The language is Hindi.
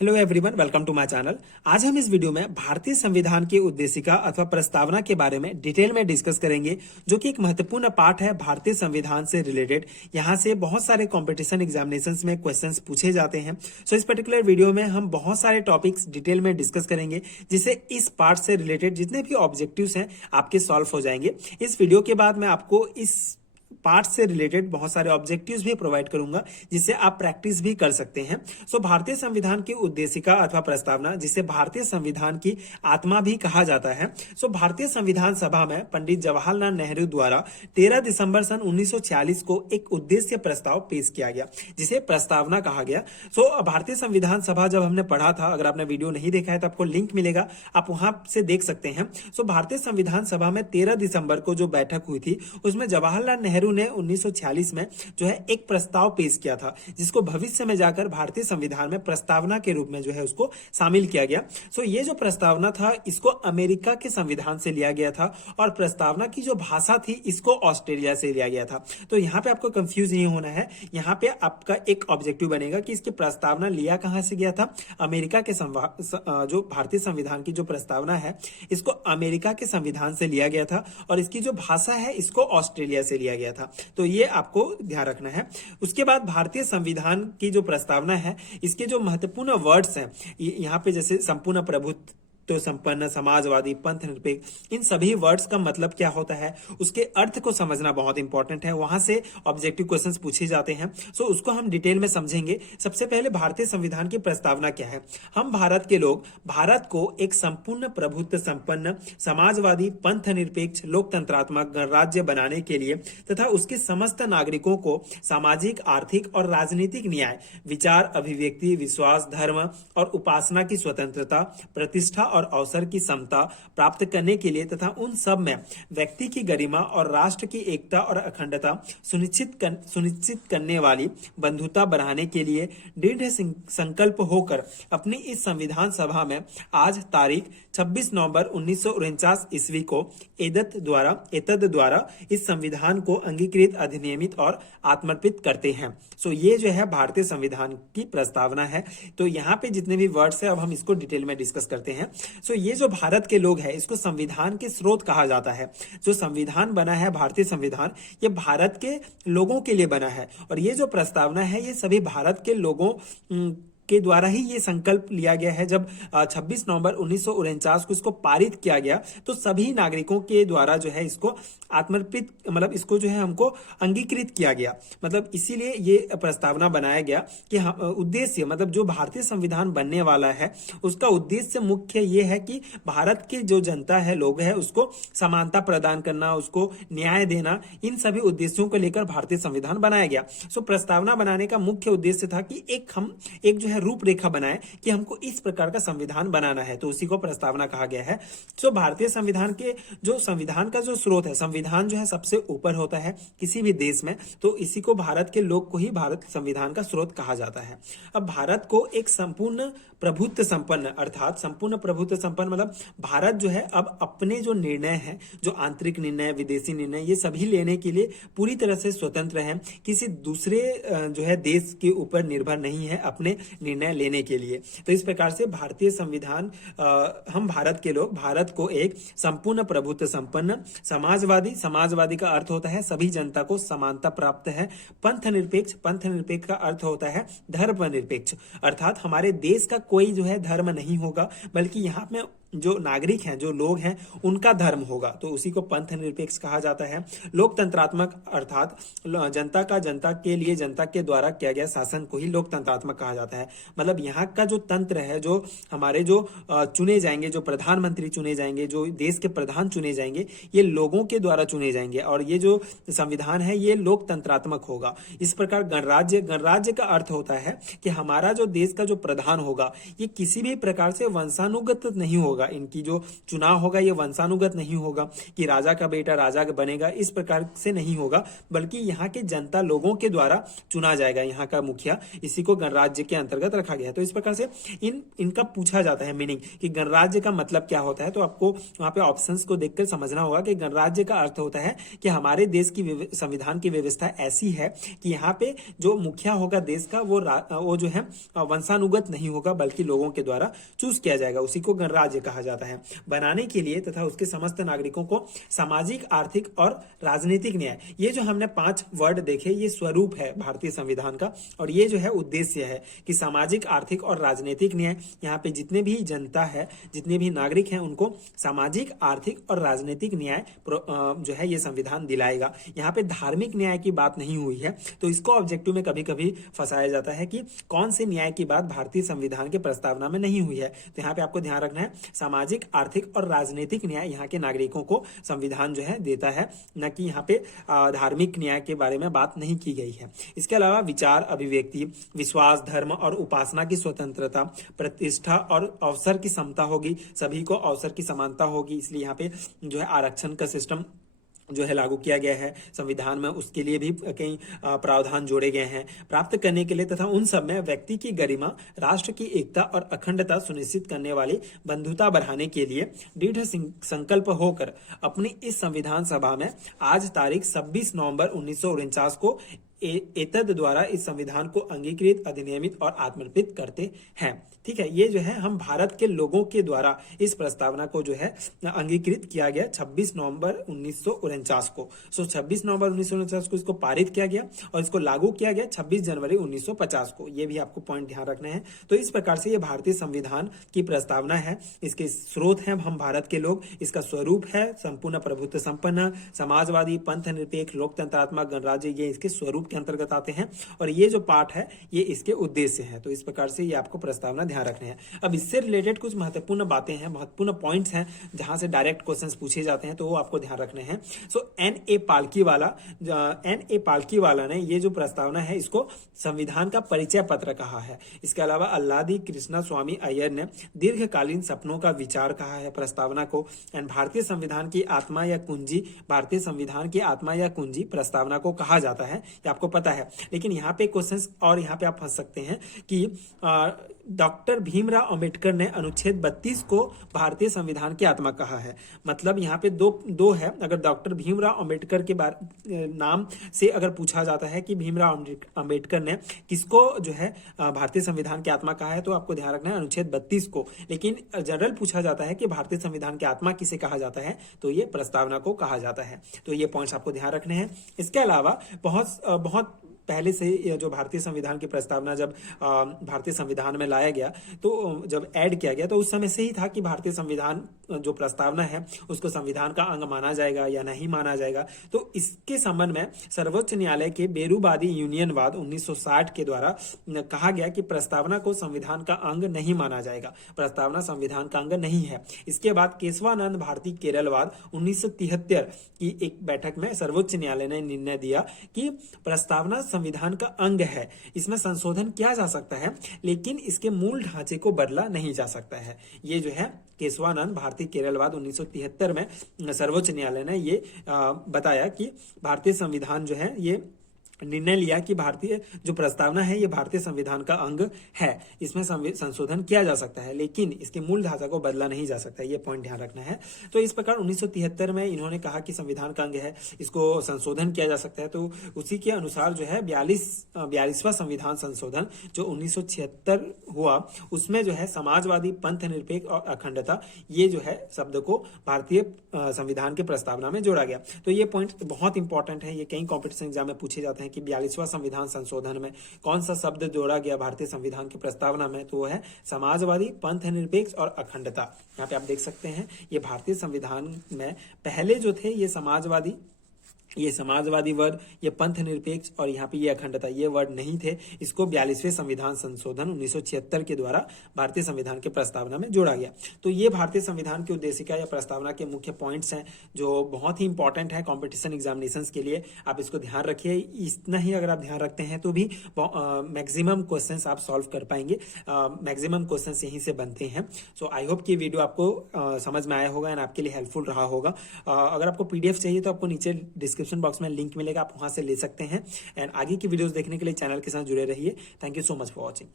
Hello everyone, welcome to my channel. आज हम इस वीडियो में भारतीय संविधान की उद्देशिका अथवा प्रस्तावना के बारे में डिटेल में डिस्कस करेंगे, जो कि एक महत्वपूर्ण पार्ट है भारतीय संविधान से रिलेटेड। यहाँ से बहुत सारे कंपटीशन एग्जामिनेशंस में क्वेश्चंस पूछे जाते हैं। सो इस पर्टिकुलर वीडियो में हम बहुत सारे टॉपिक्स डिटेल में डिस्कस करेंगे, जिससे इस पार्ट से रिलेटेड जितने भी ऑब्जेक्टिव्स हैं आपके सॉल्व हो जाएंगे। इस वीडियो के बाद मैं आपको इस पार्ट से रिलेटेड बहुत सारे ऑब्जेक्टिव्स भी प्रोवाइड करूंगा, जिससे आप प्रैक्टिस भी कर सकते हैं। सो भारतीय संविधान की उद्देशिका अथवा प्रस्तावना, जिसे भारतीय संविधान की आत्मा भी कहा जाता है। सो भारतीय संविधान सभा में पंडित जवाहरलाल नेहरू द्वारा 13 दिसंबर सन 1946 को एक उद्देश्य प्रस्ताव पेश किया गया, जिसे प्रस्तावना कहा गया। सो भारतीय संविधान सभा जब हमने पढ़ा था, अगर आपने वीडियो नहीं देखा है तो आपको लिंक मिलेगा, आप वहां से देख सकते हैं। सो भारतीय संविधान सभा में 13 दिसंबर को जो बैठक हुई थी, उसमें जवाहरलाल नेहरू ने 1946 में जो है एक प्रस्ताव पेश किया था, जिसको भविष्य में जाकर भारतीय संविधान में प्रस्तावना के रूप में जो है उसको शामिल किया गया। सो ये जो प्रस्तावना था, इसको अमेरिका के संविधान से लिया गया था, और प्रस्तावना की जो भाषा थी, इसको ऑस्ट्रेलिया से लिया गया था। तो यहाँ पे आपको कंफ्यूज नहीं होना है। यहाँ पे आपका एक ऑब्जेक्टिव बनेगा कि इसकी प्रस्तावना लिया कहां से गया था। अमेरिका के जो भारतीय संविधान की जो प्रस्तावना है, इसको अमेरिका के संविधान से लिया गया था, और इसकी जो भाषा है, इसको ऑस्ट्रेलिया से लिया गया था। तो ये आपको ध्यान रखना है। उसके बाद भारतीय संविधान की जो प्रस्तावना है, इसके जो महत्वपूर्ण वर्ड्स हैं यहाँ पे, जैसे संपूर्ण प्रभुत्व तो संपन्न, समाजवादी, पंथ निरपेक्ष, इन सभी वर्ड्स का मतलब क्या होता है, उसके अर्थ को समझना बहुत इंपॉर्टेंट है। वहां से ऑब्जेक्टिव क्वेश्चंस पूछे जाते हैं। सो उसको हम डिटेल में समझेंगे। सबसे पहले भारतीय संविधान की प्रस्तावना क्या है। हम भारत के लोग भारत को एक संपूर्ण प्रभुत्व संपन्न, समाजवादी, पंथ निरपेक्ष, लोकतंत्रात्मक गणराज्य बनाने के लिए तथा उसके समस्त नागरिकों को सामाजिक, आर्थिक और राजनीतिक न्याय, विचार, अभिव्यक्ति, विश्वास, धर्म और उपासना की स्वतंत्रता, प्रतिष्ठा और अवसर की समता प्राप्त करने के लिए तथा उन सब में व्यक्ति की गरिमा और राष्ट्र की एकता और अखंडता सुनिश्चित करने वाली बंधुता बढ़ाने के लिए दृढ़ संकल्प होकर अपनी इस संविधान सभा में आज तारीख 26 नवंबर 1949 ईस्वी को एतद द्वारा इस संविधान को अंगीकृत, अधिनियमित और आत्मर्पित करते हैं। सो ये जो है भारतीय संविधान की प्रस्तावना है। तो यहाँ पे जितने भी वर्ड्स है, अब हम इसको डिटेल में डिस्कस करते हैं। सो ये जो भारत के लोग हैं, इसको संविधान के स्रोत कहा जाता है। जो संविधान बना है, भारतीय संविधान, ये भारत के लोगों के लिए बना है, और ये जो प्रस्तावना है, ये सभी भारत के लोगों के द्वारा ही ये संकल्प लिया गया है। जब 26 नवंबर 1949 को इसको पारित किया गया, तो सभी नागरिकों के द्वारा जो है इसको आत्मर्पित, मतलब इसको जो है हमको अंगीकृत किया गया। मतलब इसीलिए ये प्रस्तावना बनाया गया कि उद्देश्य, मतलब जो भारतीय संविधान बनने वाला है, उसका उद्देश्य मुख्य ये है कि भारत की जो जनता है, लोग है, उसको समानता प्रदान करना, उसको न्याय देना, इन सभी उद्देश्यों को लेकर भारतीय संविधान बनाया गया। सो प्रस्तावना बनाने का मुख्य उद्देश्य था कि एक जो है रूपरेखा बनाए कि हमको इस प्रकार का संविधान बनाना है, तो उसी को प्रस्तावना कहा गया है। सो भारतीय संविधान के जो संविधान का जो स्रोत है, संविधान जो है सबसे ऊपर होता है किसी भी देश में, तो इसी को भारत के लोग को ही भारत संविधान का स्रोत कहा जाता है। अब भारत को एक संपूर्ण प्रभुत्व संपन्न, अर्थात संपूर्ण प्रभुत्व संपन्न मतलब भारत जो है अब अपने जो निर्णय है, जो आंतरिक निर्णय, विदेशी निर्णय, ये सभी लेने के लिए पूरी तरह से स्वतंत्र है, किसी दूसरे जो है देश के ऊपर निर्भर नहीं है अपने निर्णय लेने के लिए। तो इस प्रकार से भारतीय संविधान, हम भारत के लोग भारत को एक संपूर्ण प्रभुत्व संपन्न, समाजवादी का अर्थ होता है सभी जनता को समानता प्राप्त है, पंथ निरपेक्ष का अर्थ होता है धर्मनिरपेक्ष, अर्थात हमारे देश का कोई जो है धर्म नहीं होगा, बल्कि यहाँ में जो नागरिक हैं, जो लोग हैं, उनका धर्म होगा, तो उसी को पंथ निरपेक्ष कहा जाता है। लोकतंत्रात्मक, अर्थात जनता के लिए, जनता के द्वारा किया गया शासन को ही लोकतंत्रात्मक कहा जाता है। मतलब यहाँ का जो तंत्र है, जो हमारे जो चुने जाएंगे, जो प्रधानमंत्री चुने जाएंगे, जो देश के प्रधान चुने जाएंगे, ये लोगों के द्वारा चुने जाएंगे, और ये जो संविधान है, ये लोकतंत्रात्मक होगा। इस प्रकार गणराज्य का अर्थ होता है कि हमारा जो देश का जो प्रधान होगा, ये किसी भी प्रकार से वंशानुगत नहीं होगा, होगा, इनकी जो चुनाव होगा ये वंशानुगत नहीं होगा कि राजा का बेटा राजा बनेगा, इस प्रकार से नहीं होगा, बल्कि यहाँ के जनता लोगों के द्वारा चुना जाएगा यहाँ का मुखिया। इसी को गणराज्य के अंतर्गत रखा गया है। तो इस प्रकार से इनका पूछा जाता है मीनिंग कि गणराज्य का मतलब क्या होता है। तो आपको वहां पे ऑप्शंस को देखकर समझना होगा कि गणराज्य का अर्थ होता है कि हमारे देश की संविधान की व्यवस्था ऐसी है कि यहाँ पे जो मुखिया होगा देश का वो जो है वंशानुगत नहीं होगा, बल्कि लोगों के द्वारा चूज किया जाएगा। उसी को गणराज्य कहा जाता है। बनाने के लिए तथा उसके समस्त नागरिकों को सामाजिक, आर्थिक और राजनीतिक न्याय, ये जो हमने 5 वर्ड देखे, ये स्वरूप है भारतीय संविधान का, और ये जो है उद्देश्य है कि सामाजिक, आर्थिक और राजनीतिक न्याय, यहाँ पे जितने भी जनता है, जितने भी नागरिक हैं, उनको सामाजिक, आर्थिक और राजनीतिक न्याय जो है ये संविधान दिलाएगा। यहाँ पे धार्मिक न्याय की बात नहीं हुई है, तो इसको ऑब्जेक्टिव में कभी कभी फंसाया जाता है कि कौन से न्याय की बात भारतीय संविधान के प्रस्तावना में नहीं हुई है। तो यहाँ पे आपको ध्यान रखना है, सामाजिक, आर्थिक और राजनीतिक न्याय यहाँ के नागरिकों को संविधान जो है देता है, न कि यहाँ पे धार्मिक न्याय के बारे में बात नहीं की गई है। इसके अलावा विचार, अभिव्यक्ति, विश्वास, धर्म और उपासना की स्वतंत्रता, प्रतिष्ठा और अवसर की समता होगी, सभी को अवसर की समानता होगी। इसलिए यहाँ पे जो है आरक्षण का सिस्टम जो है लागू किया गया है संविधान में, उसके लिए भी कई प्रावधान जोड़े गए हैं प्राप्त करने के लिए, तथा उन सब में व्यक्ति की गरिमा, राष्ट्र की एकता और अखंडता सुनिश्चित करने वाली बंधुता बढ़ाने के लिए दृढ़ संकल्प होकर अपनी इस संविधान सभा में आज तारीख 26 नवंबर 1949 को एतद द्वारा इस संविधान को अंगीकृत, अधिनियमित और आत्मर्पित करते हैं। ठीक है, ये जो है हम भारत के लोगों के द्वारा इस प्रस्तावना को जो है अंगीकृत किया गया 26 नवंबर 1949 को। 26 नवंबर 1949 को इसको पारित किया गया और इसको लागू किया गया 26 जनवरी 1950 को। ये भी आपको पॉइंट ध्यान रखना है। तो इस प्रकार से ये भारतीय संविधान की प्रस्तावना है। इसके स्रोत हैं हम भारत के लोग, इसका स्वरूप है संपूर्ण प्रभुत्व संपन्न, समाजवादी, पंथ निरपेक्ष, लोकतंत्रात्मक गणराज्य, ये इसके स्वरूप के अंतर्गत आते हैं। और ये जो पाठ है ये इसके उद्देश्य है। तो इस प्रकार से ये आपको प्रस्तावना ध्यान रखने हैं। अब इससे रिलेटेड कुछ महत्वपूर्ण बातें हैं, महत्वपूर्ण पॉइंट्स हैं जहां से डायरेक्ट क्वेश्चंस पूछे जाते हैं, तो वो आपको ध्यान रखने हैं। सो एन.ए. पालकी वाला ने ये जो प्रस्तावना है इसको संविधान का परिचय पत्र कहा है। इसके अलावा अल्लादी कृष्णा स्वामी अय्यर ने दीर्घकालीन सपनों का विचार कहा है प्रस्तावना को। एंड भारतीय संविधान की आत्मा या कुंजी, भारतीय संविधान की आत्मा या कुंजी प्रस्तावना को कहा जाता है, ये आपको पता है। लेकिन यहाँ पे क्वेश्चंस और यहाँ पे आप फंस सकते हैं कि डॉक्टर भीमराव अंबेडकर ने अनुच्छेद 32 को भारतीय संविधान की आत्मा कहा है। मतलब यहाँ पे दो है। अगर डॉक्टर भीमराव अंबेडकर के नाम से अगर पूछा जाता है कि भीमराव अंबेडकर ने किसको जो है भारतीय संविधान की आत्मा कहा है, तो आपको ध्यान रखना है अनुच्छेद 32 को। लेकिन जनरल पूछा जाता है कि भारतीय संविधान की आत्मा किसे कहा जाता है, तो ये प्रस्तावना को कहा जाता है। तो ये पॉइंट्स आपको ध्यान रखने हैं। इसके अलावा बहुत पहले से जो भारतीय संविधान की प्रस्तावना जब भारतीय संविधान में लाया गया, तो जब ऐड किया गया, तो उस समय से ही था कि भारतीय संविधान जो प्रस्तावना है उसको संविधान का अंग माना जाएगा या नहीं माना जाएगा। तो इसके संबंध में सर्वोच्च न्यायालय के बेरूबादी यूनियनवाद 1960 के द्वारा कहा गया कि प्रस्तावना को संविधान का अंग नहीं माना जाएगा, प्रस्तावना संविधान का अंग नहीं है। इसके बाद केशवानंद भारती केरलवाद 1973 की एक बैठक में सर्वोच्च न्यायालय ने निर्णय दिया कि प्रस्तावना संविधान का अंग है, इसमें संशोधन किया जा सकता है, लेकिन इसके मूल ढांचे को बदला नहीं जा सकता है। ये जो है केशवानंद भारतीय केरलवाद 1973 में सर्वोच्च न्यायालय ने ये बताया कि भारतीय संविधान जो है ये निर्णय लिया कि भारतीय जो प्रस्तावना है ये भारतीय संविधान का अंग है, इसमें संशोधन किया जा सकता है, लेकिन इसके मूल ढांचा को बदला नहीं जा सकता। ये पॉइंट ध्यान रखना है। तो इस प्रकार 1973 में इन्होंने कहा कि संविधान का अंग है, इसको संशोधन किया जा सकता है। तो उसी के अनुसार जो है 42वां संविधान संशोधन जो 1976 हुआ, उसमें जो है समाजवादी, पंथ निरपेक्ष और अखंडता, ये जो है शब्द को भारतीय संविधान के प्रस्तावना में जोड़ा गया। तो ये पॉइंट बहुत इंपॉर्टेंट है, ये कई कॉम्पिटिशन एग्जाम में पूछे जाते हैं कि 42वां संविधान संशोधन में कौन सा शब्द जोड़ा गया भारतीय संविधान की प्रस्तावना में, तो वो है समाजवादी, पंथ निरपेक्ष और अखंडता। यहाँ पे आप देख सकते हैं ये भारतीय संविधान में पहले जो थे ये समाजवादी, ये समाजवादी वर्ड, ये पंथ निरपेक्ष और यहाँ पे ये अखंडता, ये वर्ड नहीं थे। इसको 42वें संविधान संशोधन 1976 के द्वारा भारतीय संविधान के प्रस्तावना में जोड़ा गया। तो ये भारतीय संविधान की उद्देशिका या प्रस्तावना के मुख्य पॉइंट्स हैं जो बहुत ही इंपॉर्टेंट है कॉम्पिटिशन एग्जामिनेशन के लिए। आप इसको ध्यान रखिए। इतना ही अगर आप ध्यान रखते हैं तो भी मैक्सिमम क्वेश्चंस आप सॉल्व कर पाएंगे। मैक्सिमम क्वेश्चंस यहीं से बनते हैं। सो आई होप कि वीडियो आपको समझ में आया होगा एंड आपके लिए हेल्पफुल रहा होगा। अगर आपको पीडीएफ चाहिए तो आपको नीचे डिस्क्रिप्शन बॉक्स में लिंक मिलेगा, आप वहां से ले सकते हैं। एंड आगे की वीडियोस देखने के लिए चैनल के साथ जुड़े रहिए। Thank you so much for watching.